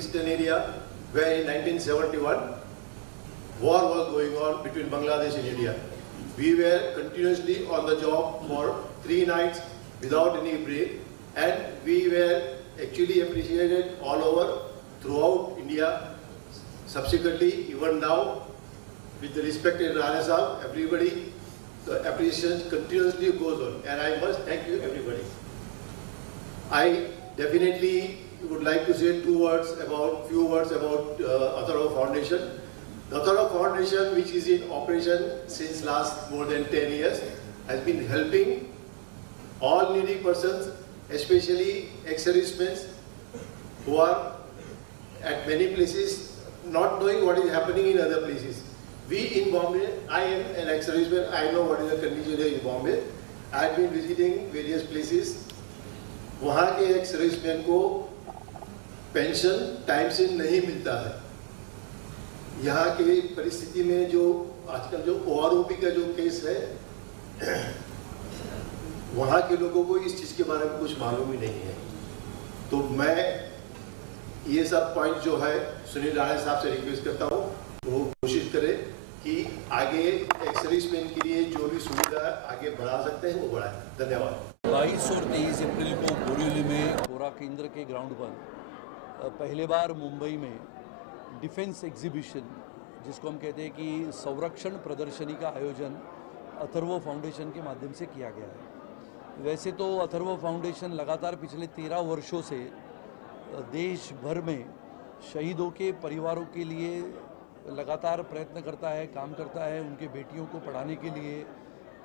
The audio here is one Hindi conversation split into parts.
eastern area, where in 1971 war was going on between Bangladesh and India. We were continuously on the job for 3 nights without any break, and we were actually appreciated all over throughout India. Subsequently, even now, with the respected Rana Sahab, everybody, the appreciation continuously goes on, and I must thank you everybody. I definitely would like to say few words about Atharva Foundation. The Atharva Foundation, which is in operation since last more than 10 years, has been helping all needy persons, especially ex-servicemen who are at many places not knowing what is happening in other places. We in Bombay, I am an ex-serviceman, I know what is the condition in Bombay. I have been visiting various places. वहाँ के ex-servicemen को पेंशन टाइम से नहीं मिलता है. यहाँ की परिस्थिति में जो आजकल जो OROP का जो केस है, वहाँ के लोगों को इस चीज़ के बारे में कुछ मालूम ही नहीं है. तो मैं ये सब पॉइंट जो है सुनील राणा साहब से रिक्वेस्ट करता हूँ, वो कोशिश करें कि आगे एक्स-सर्विसमैन के लिए जो भी सुविधा आगे बढ़ा सकते हैं वो बढ़ाएं. धन्यवाद. 22 और 23 अप्रैल को बोरीवली में कोरा केंद्र के ग्राउंड पर पहले बार मुंबई में डिफेंस एग्जीबिशन, जिसको हम कहते हैं कि संरक्षण प्रदर्शनी का आयोजन अथर्व फाउंडेशन के माध्यम से किया गया है. वैसे तो अथर्व फाउंडेशन लगातार पिछले 13 वर्षों से देश भर में शहीदों के परिवारों के लिए लगातार प्रयत्न करता है, काम करता है. उनके बेटियों को पढ़ाने के लिए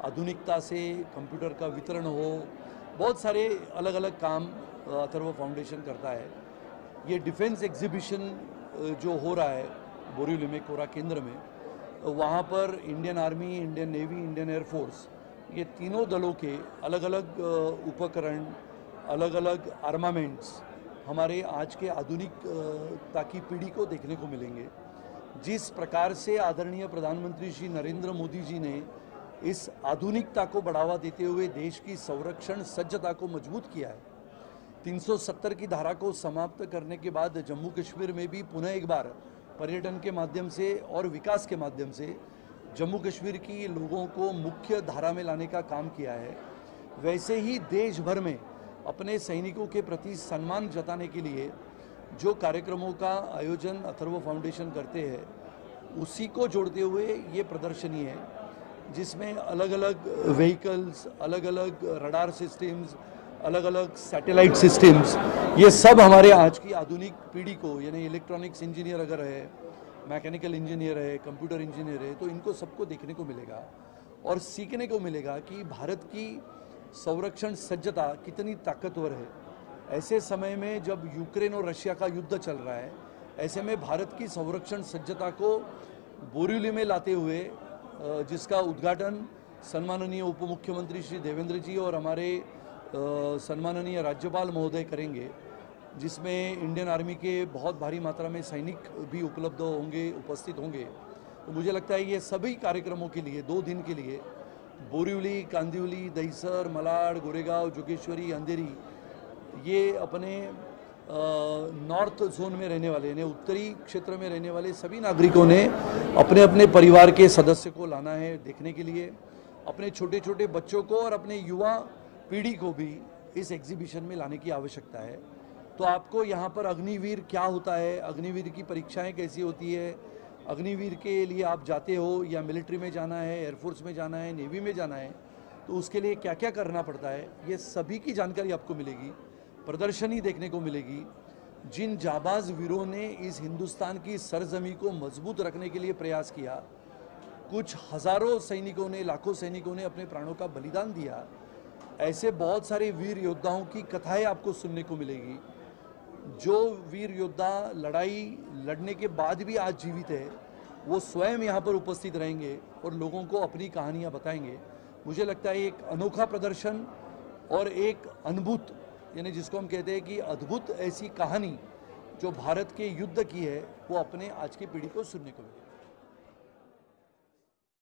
आधुनिकता से कंप्यूटर का वितरण हो, बहुत सारे अलग अलग काम अथर्व फाउंडेशन करता है. ये डिफेंस एग्जीबिशन जो हो रहा है बोरीवली में कोरा केंद्र में, वहाँ पर Indian army, Indian navy, Indian air force, ये तीनों दलों के अलग अलग उपकरण, अलग अलग आर्मामेंट्स हमारे आज के आधुनिकता की पीढ़ी को देखने को मिलेंगे. जिस प्रकार से आदरणीय प्रधानमंत्री श्री नरेंद्र मोदी जी ने इस आधुनिकता को बढ़ावा देते हुए देश की संरक्षण सज्जता को मजबूत किया है. 370 की धारा को समाप्त करने के बाद जम्मू कश्मीर में भी पुनः एक बार पर्यटन के माध्यम से और विकास के माध्यम से जम्मू कश्मीर की लोगों को मुख्य धारा में लाने का काम किया है. वैसे ही देश भर में अपने सैनिकों के प्रति सम्मान जताने के लिए जो कार्यक्रमों का आयोजन अथर्व फाउंडेशन करते हैं, उसी को जोड़ते हुए ये प्रदर्शनी है, जिसमें अलग अलग व्हीकल्स, अलग अलग रडार सिस्टम्स, अलग अलग सैटेलाइट सिस्टम्स, ये सब हमारे आज की आधुनिक पीढ़ी को, यानी इलेक्ट्रॉनिक्स इंजीनियर अगर है, मैकेनिकल इंजीनियर है, कंप्यूटर इंजीनियर है, तो इनको सबको देखने को मिलेगा और सीखने को मिलेगा कि भारत की संरक्षण सज्जता कितनी ताकतवर है. ऐसे समय में जब यूक्रेन और रशिया का युद्ध चल रहा है, ऐसे में भारत की संरक्षण सज्जता को बोरीवली में लाते हुए, जिसका उद्घाटन सम्माननीय उप मुख्यमंत्री श्री देवेंद्र जी और हमारे सम्माननीय राज्यपाल महोदय करेंगे, जिसमें इंडियन आर्मी के बहुत भारी मात्रा में सैनिक भी उपलब्ध होंगे, उपस्थित होंगे. तो मुझे लगता है ये सभी कार्यक्रमों के लिए 2 दिन के लिए बोरीवली, कांदिवली, दहिसर, मलाड, गोरेगांव, जोगेश्वरी, अंधेरी, ये अपने नॉर्थ जोन में रहने वाले, यानी उत्तरी क्षेत्र में रहने वाले सभी नागरिकों ने अपने अपने परिवार के सदस्य को लाना है देखने के लिए, अपने छोटे छोटे बच्चों को और अपने युवा पीढ़ी को भी इस एग्जीबिशन में लाने की आवश्यकता है. तो आपको यहाँ पर अग्निवीर क्या होता है, अग्निवीर की परीक्षाएं कैसी होती है, अग्निवीर के लिए आप जाते हो या मिलिट्री में जाना है, एयरफोर्स में जाना है, नेवी में जाना है, तो उसके लिए क्या क्या करना पड़ता है, ये सभी की जानकारी आपको मिलेगी. प्रदर्शनी देखने को मिलेगी. जिन जाबाज वीरों ने इस हिंदुस्तान की सरजमी को मजबूत रखने के लिए प्रयास किया, कुछ हज़ारों सैनिकों ने, लाखों सैनिकों ने अपने प्राणों का बलिदान दिया, ऐसे बहुत सारे वीर योद्धाओं की कथाएं आपको सुनने को मिलेगी. जो वीर योद्धा लड़ाई लड़ने के बाद भी आज जीवित है, वो स्वयं यहाँ पर उपस्थित रहेंगे और लोगों को अपनी कहानियाँ बताएंगे. मुझे लगता है एक अनोखा प्रदर्शन और एक अद्भुत, यानी जिसको हम कहते हैं कि अद्भुत ऐसी कहानी जो भारत के युद्ध की है, वो अपने आज की पीढ़ी को सुनने को मिले.